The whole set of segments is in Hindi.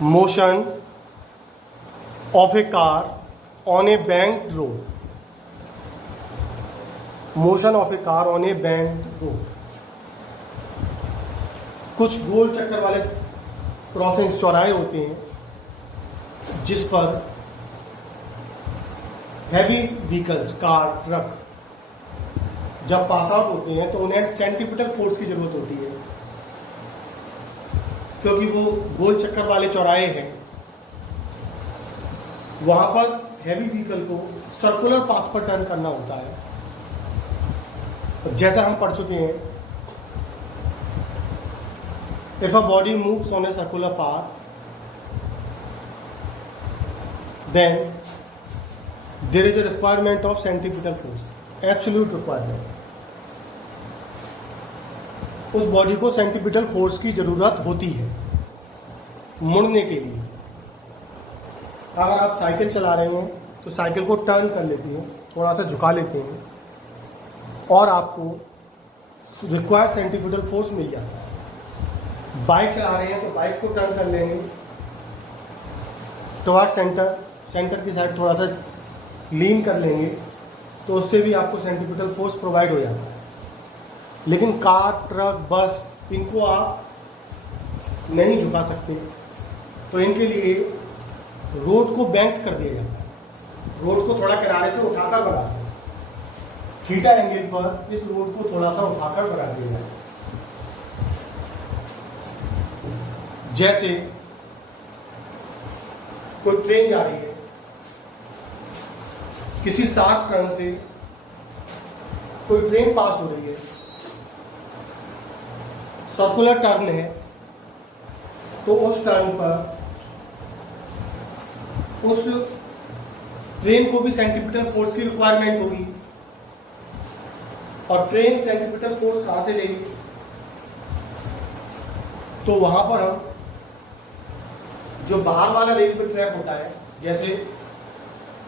motion of a car on a banked road. Motion of a car on a banked road. कुछ गोल चक्कर वाले क्रॉसिंग चौराहे होते हैं जिस पर हैवी व्हीकल्स, कार, ट्रक जब पास आउट होते हैं तो उन्हें सेंट्रीपिटल फोर्स की जरूरत होती है, क्योंकि वो गोल चक्कर वाले चौराहे हैं। वहां पर हैवी व्हीकल को सर्कुलर पाथ पर टर्न करना होता है। जैसा हम पढ़ चुके हैं, if a body moves on a circular path then there is a requirement of centripetal force, absolute requirement. उस बॉडी को सेंट्रीपिटल फोर्स की जरूरत होती है मुड़ने के लिए। अगर आप साइकिल चला रहे हैं तो साइकिल को टर्न कर लेते हैं, थोड़ा सा झुका लेते हैं और आपको रिक्वायर्ड सेंट्रीपिटल फोर्स मिल जाता है। बाइक चला रहे हैं तो बाइक को टर्न कर लेंगे टुवर्ड सेंटर की साइड थोड़ा सा लीन कर लेंगे तो उससे भी आपको सेंट्रीपिटल फोर्स प्रोवाइड हो जाता है। लेकिन कार, ट्रक, बस, इनको आप नहीं झुका सकते, तो इनके लिए रोड को बैंक कर दिया जाता है। रोड को थोड़ा किनारे से उठाकर बना दें, थीटा एंगल पर इस रोड को थोड़ा सा उठाकर बना दिया जाए। जैसे कोई ट्रेन जा रही है, किसी शार्प टर्न से कोई ट्रेन पास हो रही है, सर्कुलर टर्न है, तो उस टर्न पर उस ट्रेन को भी सेंट्रीपिटल फोर्स की रिक्वायरमेंट होगी। और ट्रेन सेंट्रीपिटल फोर्स कहां से लेगी? तो वहां पर हम जो बाहर वाला रेलवे ट्रैक होता है, जैसे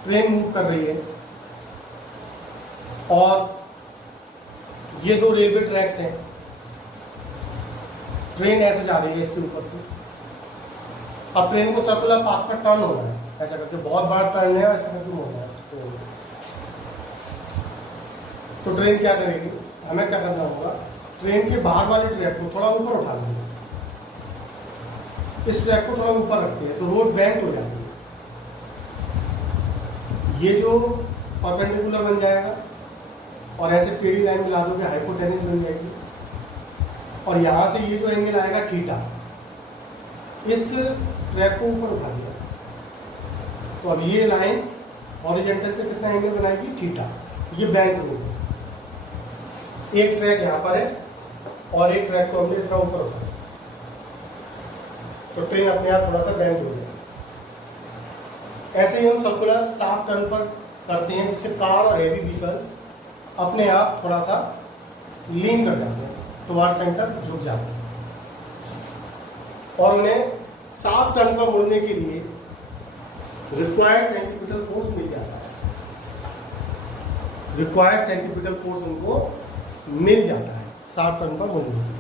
ट्रेन मूव कर रही है और ये दो रेलवे ट्रैक्स हैं, ट्रेन ऐसे जा रही है इसके ऊपर से। अब ट्रेन को सर्कुलर पाथ पर टर्न होना है, ऐसा करके बहुत बड़ा टर्न है, ऐसा करके होना है। तो ट्रेन क्या करेगी? हमें क्या करना होगा? ट्रेन के बाहर वाले ट्रैक को थोड़ा ऊपर उठा लेंगे, इस ट्रैक को थोड़ा ऊपर रखते हैं तो रोड बैंक हो जाती है। ये जो परपेंडिकुलर बन जाएगा और ऐसे टेढ़ी लाइन मिला दोगे, हाइपोटेन्यूस बन जाएगी। और यहां से ये जो एंगल आएगा थीटा, इस ट्रैक को ऊपर उठा दिया तो अब ये लाइन हॉरिजॉन्टल से कितना एंगल बनाएगी? थीटा। ये बैंक रोड है। एक ट्रैक यहां पर है और एक ट्रैक को हमने इतना ऊपर उठाया तो ट्रेन अपने आप थोड़ा सा बैंक हो जाए। ऐसे ही हम सर्कुलर शार्प टर्न पर करते हैं, जिससे कार और हैवी व्हीकल्स अपने आप थोड़ा सा लीन कर जाते हैं, टुवर्ड सेंटर झुक जाते हैं और उन्हें शार्प टर्न पर मुड़ने के लिए रिक्वायर्ड सेंट्रीपिटल फोर्स मिल जाता है। रिक्वायर्ड सेंट्रीपिटल फोर्स उनको मिल जाता है शार्प टर्न पर मुड़ने के लिए।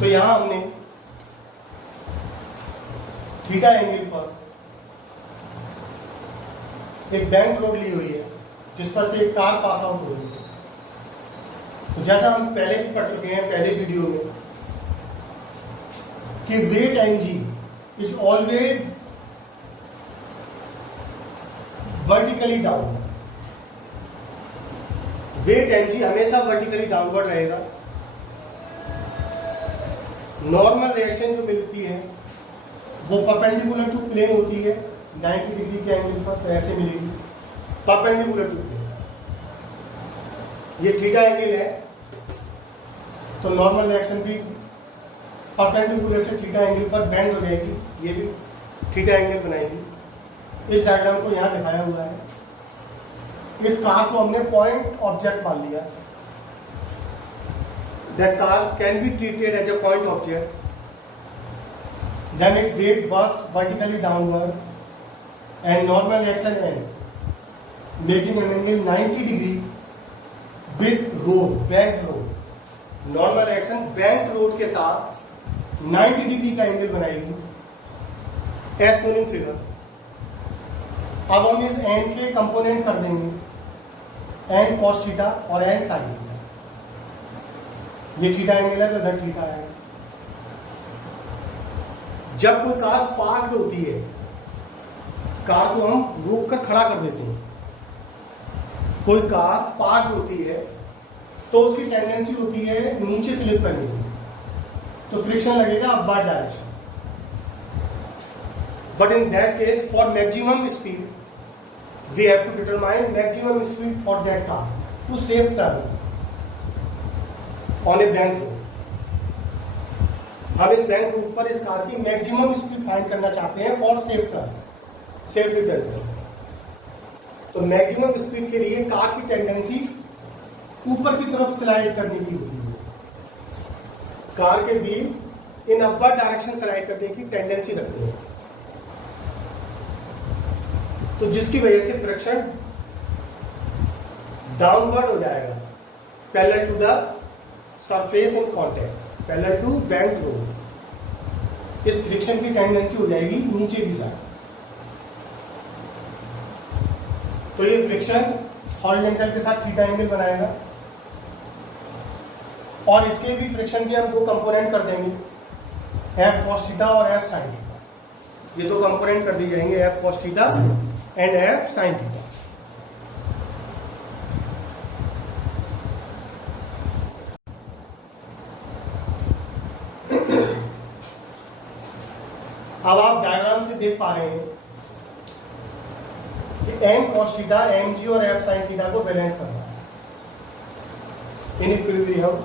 तो यहां हमने थीटा एंगल पर एक बैंक रोड ली हुई है जिस पर से एक कार पास आउट हो रही है। तो जैसा हम पहले भी पढ़ चुके हैं पहले वीडियो में कि weight mg is always vertically down. Weight mg हमेशा वर्टिकली डाउनवर्ड रहेगा। नॉर्मल रिएक्शन जो मिलती है वो परपेंडिकुलर टू प्लेन होती है, 90 डिग्री के एंगल पर, तो ऐसे मिलेगी परपेंडिकुलर टू प्लेन। ये थीटा एंगल है तो नॉर्मल रिएक्शन भी परपेंडिकुलर से थीटा एंगल पर बेंड हो जाएगी, ये भी थीटा एंगल बनाएगी। इस डायग्राम को यहां दिखाया हुआ है। इस कार को हमने पॉइंट ऑब्जेक्ट मान लिया। That car can be treated as a point object. Then its weight works vertically downward and normal reaction end, making an angle 90 degree with road, bent road, normal action bent road के साथ 90 डिग्री का एंगल बनाएगी एज शोन इन फिगर। अब हम इस एन के कंपोनेंट कर देंगे एन कॉस थीटा और एन साइन थीटा। ये थीटा एंगल है तो इधर थीटा है। जब कोई कार पार्क होती है, कार को हम रोक कर खड़ा कर देते हैं। कोई कार पार्क होती है तो उसकी टेंडेंसी होती है नीचे स्लिप करने की, तो फ्रिक्शन लगेगा upward direction. But in that case for maximum speed we have to determine maximum speed for that car to save turn on a bank road. हम इस बैंक रोड पर इस कार की मैक्सिमम स्पीड फाइंड करना चाहते हैं for safe turn, safe return. तो मैक्सिमम स्पीड के लिए कार की टेंडेंसी ऊपर की तरफ स्लाइड करने की होती है। कार के wheel in upward direction slide करने की टेंडेंसी रखते हैं, तो जिसकी वजह से फ्रिक्शन डाउनवर्ड हो जाएगा parallel to the surface in contact, parallel to bank road. इस फ्रिक्शन की टेंडेंसी हो जाएगी नीचे की साइड। तो ये फ्रिक्शन हॉरिजॉन्टल के साथ थीटा एंगल बनाएगा और इसके भी फ्रिक्शन के हम दो कंपोनेंट कर देंगे, एफ कॉस थीटा और एफ साइन थीटा। ये दो कंपोनेंट कर दिए जाएंगे, F cos theta and F sine theta. अब आप डायग्राम से देख पा रहे हैं कि N cos theta, M G और एफ साइन थीटा को बैलेंस करना है in equilibrium.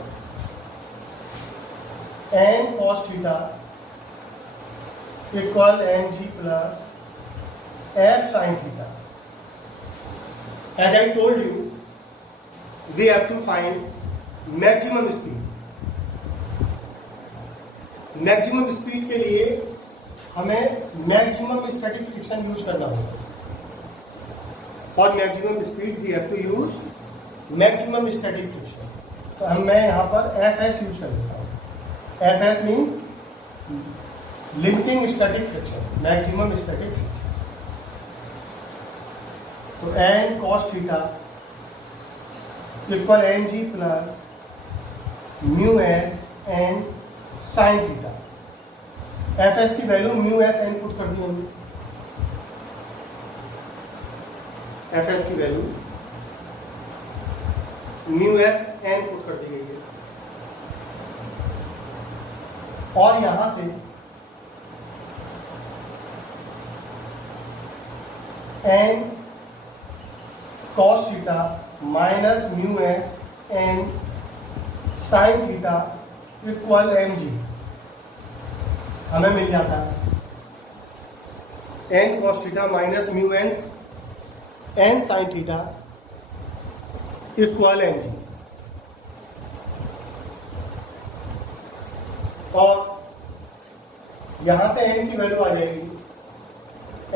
N cos theta equal M G plus F sine theta. As I told you we have to find maximum speed. Maximum speed के लिए हमें मैक्सिमम स्टैटिक फ्रिक्शन यूज करना होगा। For maximum speed we have to use maximum static friction. तो मैं यहां पर एफ एस यूज कर देता हूं। F S means limiting static friction, maximum static friction. तो N cos theta equal N G plus mu S N sine theta. F S की value mu S N put कर दी हमने। एफ एस की value mu S N put कर दी गई है और यहां से N cos theta minus mu S N sine theta equal M G हमें मिल जाता है। N cos theta minus mu N N sine theta equal M G. और यहां से एन की वैल्यू आ जाएगी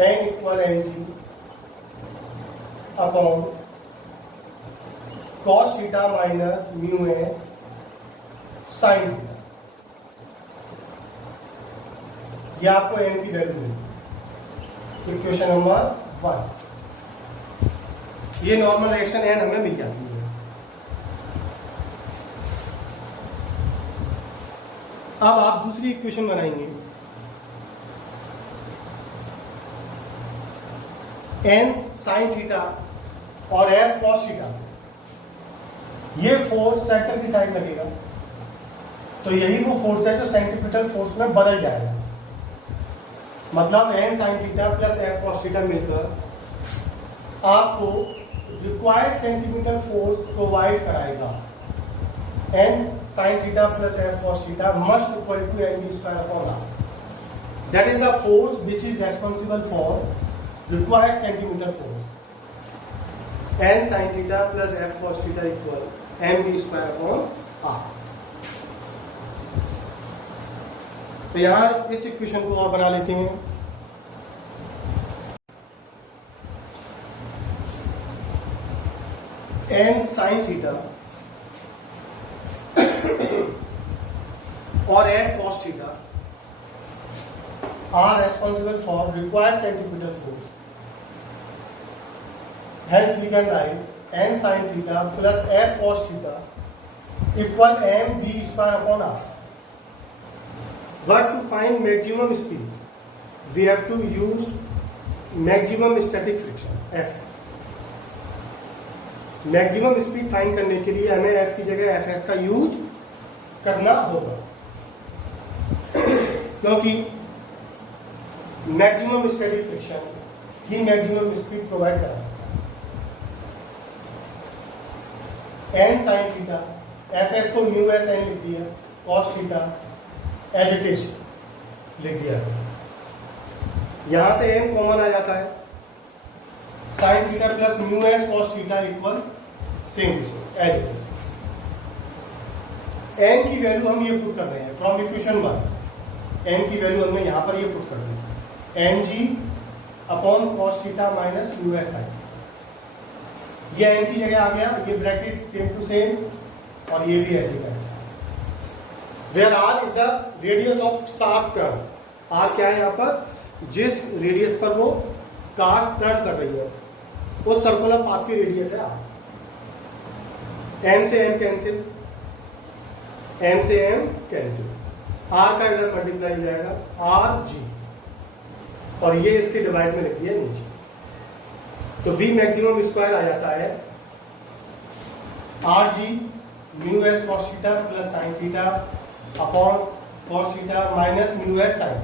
N equal N G upon cos theta minus mu S sine theta. यह आपको एन की वैल्यू मिली इक्वेशन नंबर 1। ये नॉर्मल रिएक्शन एन हमें मिल जाती है। अब आप दूसरी इक्वेशन बनाएंगे। एन साइन थीटा और एफ कॉस थीटा से ये फोर्स सेंटर की साइड लगेगा, तो यही वो फोर्स है जो सेंट्रीपिटल फोर्स में बदल जाएगा। मतलब N sine theta plus F cos theta मिलकर आपको रिक्वायर्ड सेंटीमीटर फोर्स प्रोवाइड कराएगा। N sine theta plus F cos theta must equal to N B square upon R. That is the force which is responsible for required centimetre force. N sine theta plus F cos theta equal N B square upon R. तो यहां इस इक्वेशन को और बना लेते हैं। एन साइन थीटा और F cos theta are responsible for required centripetal force. Hence we can write n sin theta plus F cos theta equal mv square upon r. But to find maximum speed, we have to use maximum static friction F. Maximum speed find करने के लिए हमें F की जगह Fs का यूज करना होगा, क्योंकि मैक्सिमम स्टैटिक फ्रिक्शन ही मैक्सिमम स्पीड प्रोवाइड करा सकता है। n sin थीटा, Fs को म्यू एस एन लिख दिया, cos theta as it is लिख दिया। यहां से n कॉमन आ जाता है, sin theta plus mu S cos theta equal same as it is. n की वैल्यू हम ये पुट कर रहे हैं फ्रॉम इक्वेशन 1, n की वैल्यू हमने यहां पर ये पुट कर दी, mg upon cos theta minus mu S sine. ये n की जगह आ गया, ये ब्रैकेट सेम टू सेम और ये भी ऐसे का ऐसा। Where r is the radius of sharp turn. r क्या है यहाँ पर, जिस रेडियस पर वो कार टर्न कर रही है वो सर्कुलर पाथ की रेडियस है r। m से m कैंसिल, m से m कैंसिल, r का इधर मल्टीप्लाई हो जाएगा r g, और ये इसके डिवाइड में लिख दिया नीचे, तो v मैक्सिमम स्क्वायर आ जाता है R G mu S cos theta plus sine theta upon cos theta minus mu S sine.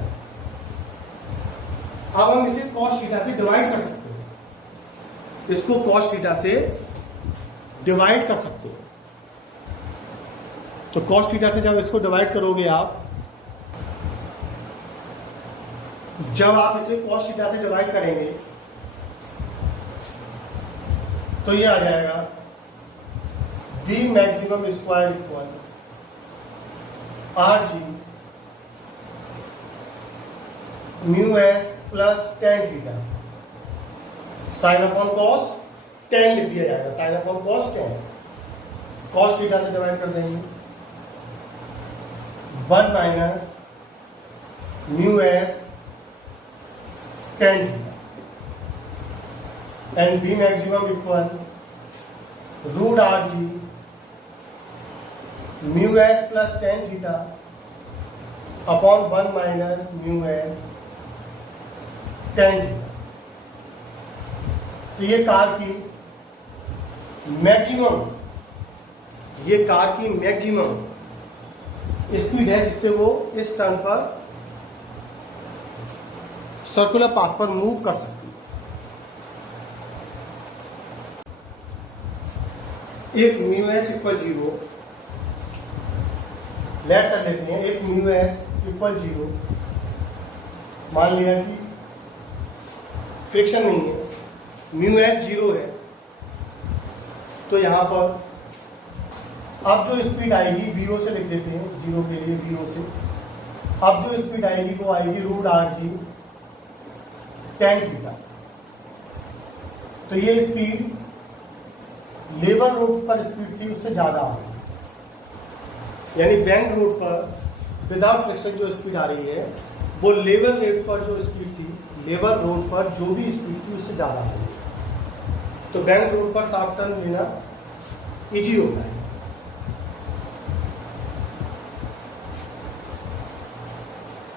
अब हम इसे कॉस थीटा से डिवाइड कर सकते हैं, इसको कॉस थीटा से डिवाइड कर सकते हो। तो कॉस थीटा से जब इसको डिवाइड करोगे आप, जब आप इसे कॉस थीटा से डिवाइड करेंगे तो ये आ जाएगा v maximum square equal R G mu S plus tan theta sine upon cos 10 लिख दिया जाएगा, sine upon cos 10, cos theta से डिवाइड कर देंगे 1 minus mu S tan and B maximum equal root R G mu S plus tan theta upon 1 minus mu S tan theta. तो ये कार की मैक्सिमम, ये कार की मैक्सिमम स्पीड है जिससे वो इस टर्न पर सर्कुलर पाथ पर मूव कर सकती है। If mu S equal 0, let कर लेते हैं, इफ म्यू एस इक्वल 0, मान लिया कि फ्रिक्शन नहीं है, म्यू एस 0 है, तो यहां पर अब जो स्पीड आएगी वीओ से लिख देते हैं, 0 के लिए वीओ से, अब जो स्पीड आएगी वो आएगी root R G tan theta. तो ये स्पीड लेवल रोड पर स्पीड थी उससे ज्यादा आ रही, यानी बैंक रोड पर विदाउट फ्रिक्शन जो स्पीड आ रही है वो लेवल रेट पर जो स्पीड थी, लेवल रोड पर जो भी स्पीड थी उससे ज्यादा आ रही है। तो बैंक रोड पर शार्प टर्न लेना इजी होता है।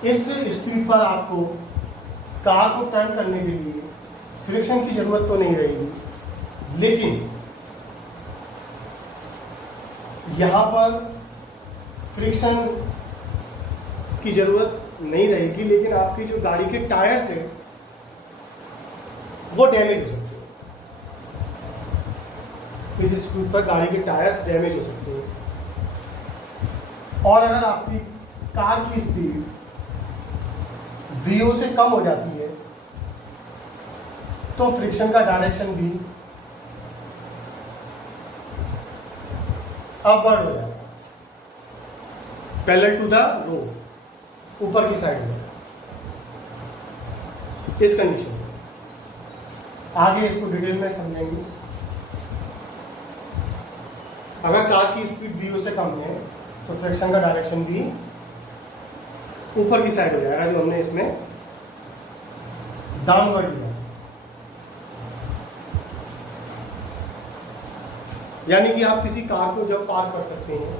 इस स्पीड पर आपको कार को टर्न करने के लिए फ्रिक्शन की जरूरत तो नहीं रहेगी, लेकिन यहां पर फ्रिक्शन की जरूरत नहीं रहेगी, लेकिन आपकी जो गाड़ी के टायर्स हैं वो डैमेज हो सकते हैं। इस स्पीड पर गाड़ी के टायर्स डैमेज हो सकते हैं। और अगर आपकी कार की स्पीड वीओ से कम हो जाती है तो फ्रिक्शन का डायरेक्शन भी अपवर्ड हो जाएगा, पैरेलल टू द रोड, ऊपर की साइड में। इस कंडीशन में आगे इसको डिटेल में समझेंगे। अगर कार की स्पीड वीओ से कम है तो फ्रिक्शन का डायरेक्शन भी ऊपर की साइड हो जाएगा, जो हमने इसमें डाउनवर्ड लिया। यानी कि आप किसी कार को जब पार्क कर सकते हैं,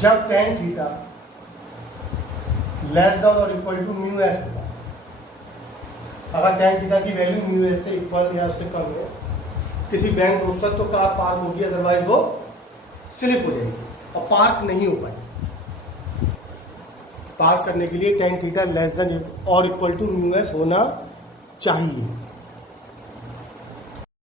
जब tan थीटा लेस देन और इक्वल टू म्यू एस होगा। अगर tan थीटा की वैल्यू म्यू एस से इक्वल या उससे कम है, किसी बैंक रोड पर, तो कार पार्क होगी, अदरवाइज वो स्लिप हो जाएगी और पार्क नहीं हो पाएगी। पार्क करने के लिए tan थीटा लेस देन और इक्वल टू म्यू एस होना चाहिए।